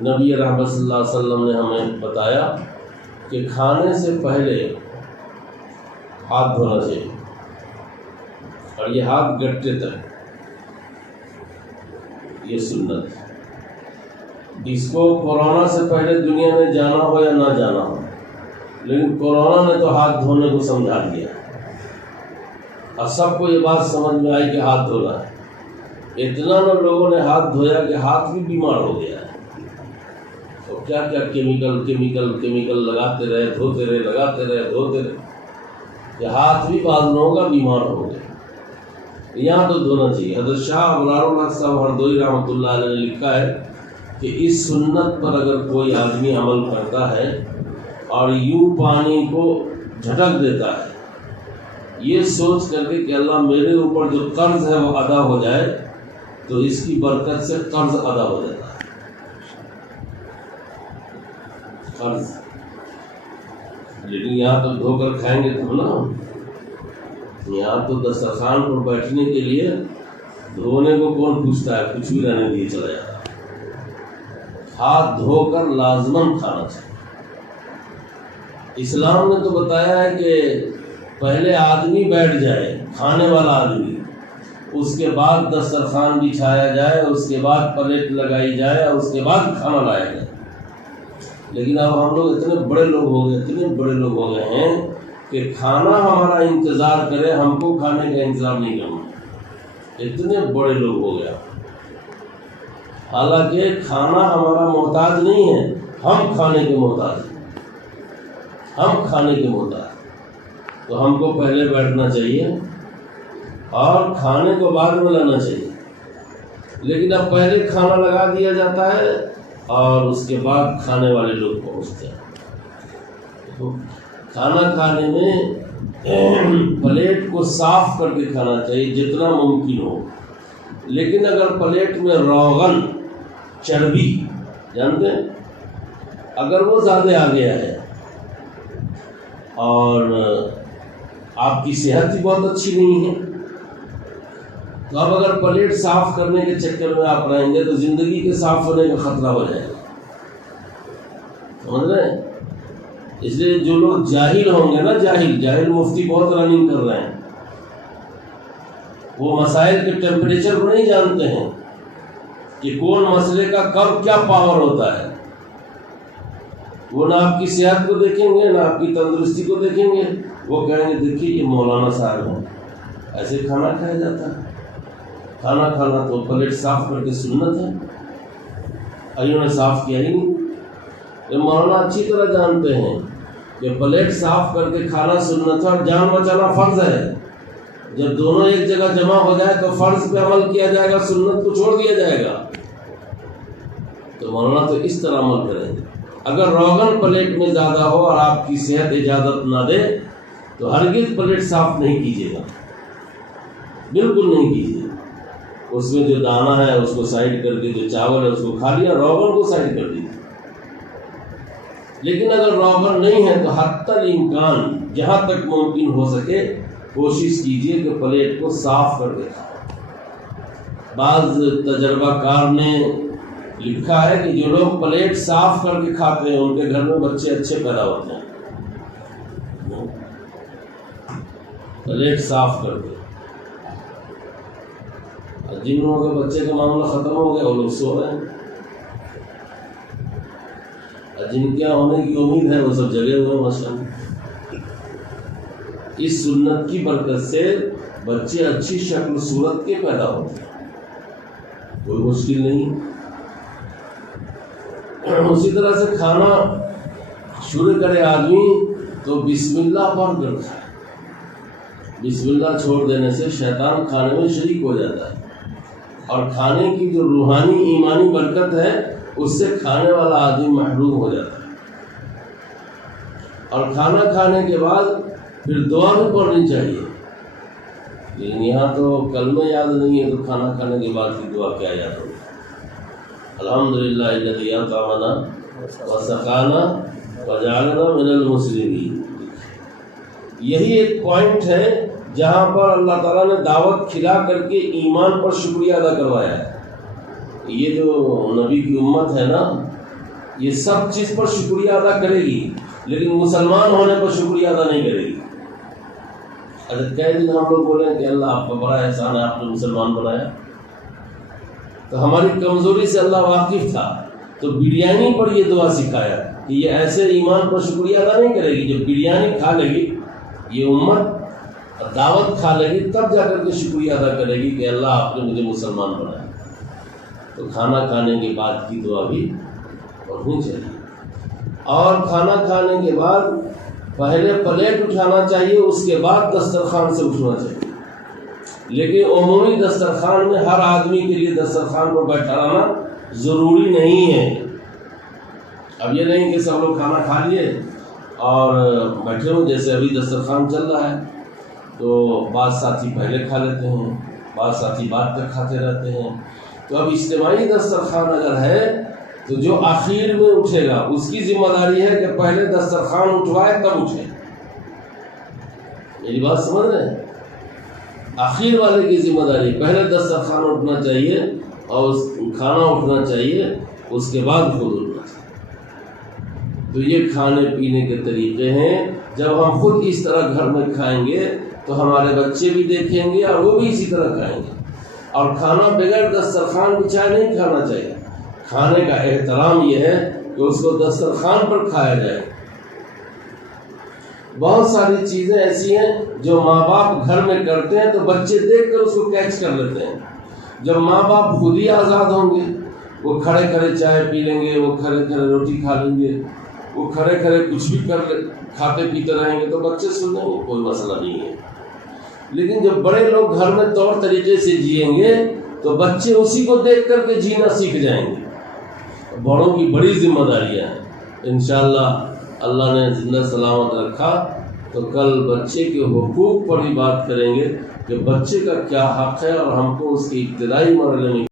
نبی رحمت صلی اللہ علیہ وسلم نے ہمیں بتایا کہ کھانے سے پہلے ہاتھ دھونا چاہیے، اور یہ ہاتھ گٹے تک، یہ سنت ہے۔ اس کو کورونا سے پہلے دنیا میں جانا ہو یا نہ جانا ہو، لیکن کورونا نے تو ہاتھ دھونے کو سمجھا دیا، اور سب کو یہ بات سمجھ میں آئی کہ ہاتھ دھونا ہے۔ اتنا نہ لوگوں نے ہاتھ دھویا کہ ہاتھ بھی بیمار ہو گیا ہے، تو کیا کیا کیمیکل لگاتے رہے، دھوتے رہے، لگاتے رہے، دھوتے رہے، کہ ہاتھ بھی بعض لوگوں کا بیمار ہو گیا۔ یہاں تو دھونا چاہیے۔ حضرت شاہ ابرار اللہ صاحب ہردوئی رحمۃ اللہ علیہ نے لکھا ہے کہ اس سنت پر اگر کوئی آدمی عمل کرتا ہے اور یوں پانی کو جھٹک دیتا ہے، یہ سوچ کر کے کہ اللہ میرے اوپر جو قرض ہے وہ ادا ہو جائے، تو اس کی برکت سے قرض ادا ہو جاتا ہے۔ قرض، لیکن یہاں تو دھو کر کھائیں گے تو نا، یہاں تو دسترخوان پر بیٹھنے کے لیے دھونے کو کون پوچھتا ہے، کچھ بھی رہنے دیے چلا جاتا ہے۔ ہاتھ دھو کر لازماً کھانا چاہیے۔ اسلام نے تو بتایا ہے کہ پہلے آدمی بیٹھ جائے، کھانے والا آدمی، اس کے بعد دسترخوان بچھایا جائے، اس کے بعد پلیٹ لگائی جائے، اور اس کے بعد کھانا لایا جائے۔ لیکن اب ہم لوگ اتنے بڑے لوگ ہو گئے ہیں کہ کھانا ہمارا انتظار کرے، ہم کو کھانے کا انتظار نہیں کرنا۔ اتنے بڑے لوگ ہو گیا، حالانکہ کھانا ہمارا محتاج نہیں ہے، ہم کھانے کے محتاج ہیں، ہم کھانے کے محتاج۔ تو ہم کو پہلے بیٹھنا چاہیے اور کھانے کو بعد میں لانا چاہیے، لیکن اب پہلے کھانا لگا دیا جاتا ہے اور اس کے بعد کھانے والے لوگ پہنچتے ہیں۔ تو کھانا کھانے میں پلیٹ کو صاف کر کے کھانا چاہیے جتنا ممکن ہو، لیکن اگر پلیٹ میں روغن، چربی، جانتے ہیں، اگر وہ زیادہ آ گیا ہے اور آپ کی صحت بھی بہت اچھی نہیں ہے، تو اب اگر پلیٹ صاف کرنے کے چکر میں آپ رہیں گے تو زندگی کے صاف ہونے کا خطرہ ہو جائے گا، سمجھ رہے ہیں؟ اس لیے جو لوگ جاہل ہوں گے نا، جاہل مفتی بہت رننگ کر رہے ہیں، وہ مسائل کے ٹیمپریچر کو نہیں جانتے ہیں کہ کون مسئلے کا کب کیا پاور ہوتا ہے۔ وہ نہ آپ کی صحت کو دیکھیں گے، نہ آپ کی تندرستی کو دیکھیں گے، وہ کہیں گے دیکھیے یہ مولانا صاحب ہیں، ایسے کھانا کھایا جاتا ہے۔ کھانا کھانا تو پلیٹ صاف کر کے سنت ہے، انہوں نے صاف کیا ہی نہیں۔ یہ مولانا اچھی طرح جانتے ہیں کہ پلیٹ صاف کر کے کھانا سنت ہے اور جان بچانا فرض ہے۔ جب دونوں ایک جگہ جمع ہو جائے تو فرض پہ عمل کیا جائے گا، سنت کو چھوڑ دیا جائے گا۔ تو مولانا تو اس طرح عمل کریں گے۔ اگر روغن پلیٹ میں زیادہ ہو اور آپ کی صحت اجازت نہ دے تو ہرگز پلیٹ صاف نہیں کیجیے گا، بالکل نہیں کیجیے۔ اس میں جو دانہ ہے اس کو سائڈ کر کے، جو چاول ہے اس کو کھا لیا، روغن کو سائڈ کر دیجیے۔ لیکن اگر روغن نہیں ہے تو حتی الامکان جہاں تک ممکن ہو سکے کوشش کیجیے کہ پلیٹ کو صاف کر کے کھائیں۔ بعض تجربہ کار نے لکھا ہے کہ جو لوگ پلیٹ صاف کر کے کھاتے ہیں ان کے گھر میں بچے اچھے پیدا ہوتے ہیں، پلیٹ صاف کر کے۔ جن لوگوں کے بچے کا معاملہ ختم ہو گیا وہ لوگ سو رہے ہیں، جن کے ہونے کی امید ہے وہ سب جگے ہوئے ماشاءاللہ۔ اس سنت کی برکت سے بچے اچھی شکل صورت کے پیدا ہوتے ہیں، کوئی مشکل نہیں۔ اسی طرح سے کھانا شروع کرے آدمی تو بسم اللہ پڑھ کر کھائے۔ بسم اللہ چھوڑ دینے سے شیطان کھانے میں شریک ہو جاتا ہے، اور کھانے کی جو روحانی ایمانی برکت ہے اس سے کھانے والا آدمی محروم ہو جاتا ہے۔ اور کھانا کھانے کے بعد پھر دعا بھی پڑھنی چاہیے، لیکن یہاں تو کلمہ یاد نہیں ہے تو کھانا کھانے کے بعد کی دعا کیا یاد ہوگی؟ الحمدللہ الذی اطعمنا وسقانا وجعلنا من المسلمین۔ یہی ایک پوائنٹ ہے جہاں پر اللہ تعالیٰ نے دعوت کھلا کر کے ایمان پر شکریہ ادا کروایا ہے۔ یہ جو نبی کی امت ہے نا، یہ سب چیز پر شکریہ ادا کرے گی، لیکن مسلمان ہونے پر شکریہ ادا نہیں کرے گی۔ اگر کئی دن ہم لوگ بولیں کہ اللہ آپ کا بڑا احسان ہے، آپ نے مسلمان بنایا، تو ہماری کمزوری سے اللہ واقف تھا، تو بریانی پر یہ دعا سکھایا کہ یہ ایسے ایمان پر شکریہ ادا نہیں کرے گی، جب بریانی کھا لے گی، یہ امت دعوت کھا لے گی، تب جا کر کے شکریہ ادا کرے گی کہ اللہ آپ نے مجھے مسلمان بنایا۔ تو کھانا کھانے کے بعد کی دعا بھی پڑھنی چاہیے، اور کھانا کھانے کے بعد پہلے پلیٹ اٹھانا چاہیے، اس کے بعد دسترخوان سے اٹھنا چاہیے۔ لیکن عمومی دسترخوان میں ہر آدمی کے لیے دسترخوان پر بیٹھا رہنا ضروری نہیں ہے۔ اب یہ نہیں کہ سب لوگ کھانا کھا لیے اور بیٹھے ہوں، جیسے ابھی دسترخوان چل رہا ہے تو بعض ساتھی پہلے کھا لیتے ہیں، بعض ساتھی بعد تک کھاتے رہتے ہیں۔ تو اب اجتماعی دسترخوان اگر ہے تو جو آخر میں اٹھے گا اس کی ذمہ داری ہے کہ پہلے دسترخوان اٹھوائے تب اٹھے۔ میری بات سمجھ رہے ہیں؟ آخر والے کی ذمہ داری، پہلے دسترخوان اٹھنا چاہیے اور کھانا اٹھنا چاہیے، اس کے بعد خود اٹھنا چاہیے۔ تو یہ کھانے پینے کے طریقے ہیں۔ جب ہم خود اس طرح گھر میں کھائیں گے تو ہمارے بچے بھی دیکھیں گے اور وہ بھی اسی طرح کھائیں گے۔ اور کھانا بغیر دسترخوان بچھائے نہیں کھانا چاہیے۔ کھانے کا احترام یہ ہے کہ اس کو دسترخوان پر کھایا جائے۔ بہت ساری چیزیں ایسی ہیں جو ماں باپ گھر میں کرتے ہیں تو بچے دیکھ کر اس کو کیچ کر لیتے ہیں۔ جب ماں باپ خود ہی آزاد ہوں گے، وہ کھڑے کھڑے چائے پی لیں گے، وہ کھڑے کھڑے روٹی کھا لیں گے، وہ کھڑے کھڑے کچھ بھی کھاتے پیتے رہیں گے تو بچے سنیں گے، کوئی مسئلہ نہیں ہے۔ لیکن جب بڑے لوگ گھر میں طور طریقے سے جئیں گے تو بچے اسی کو دیکھ کر کے جینا سیکھ جائیں گے۔ بڑوں کی بڑی ذمہ داریاں ہیں۔ انشاءاللہ اللہ نے زندہ سلامت رکھا تو کل بچے کے حقوق پر ہی بات کریں گے کہ بچے کا کیا حق ہے اور ہم کو اس کے ابتدائی مرحلے میں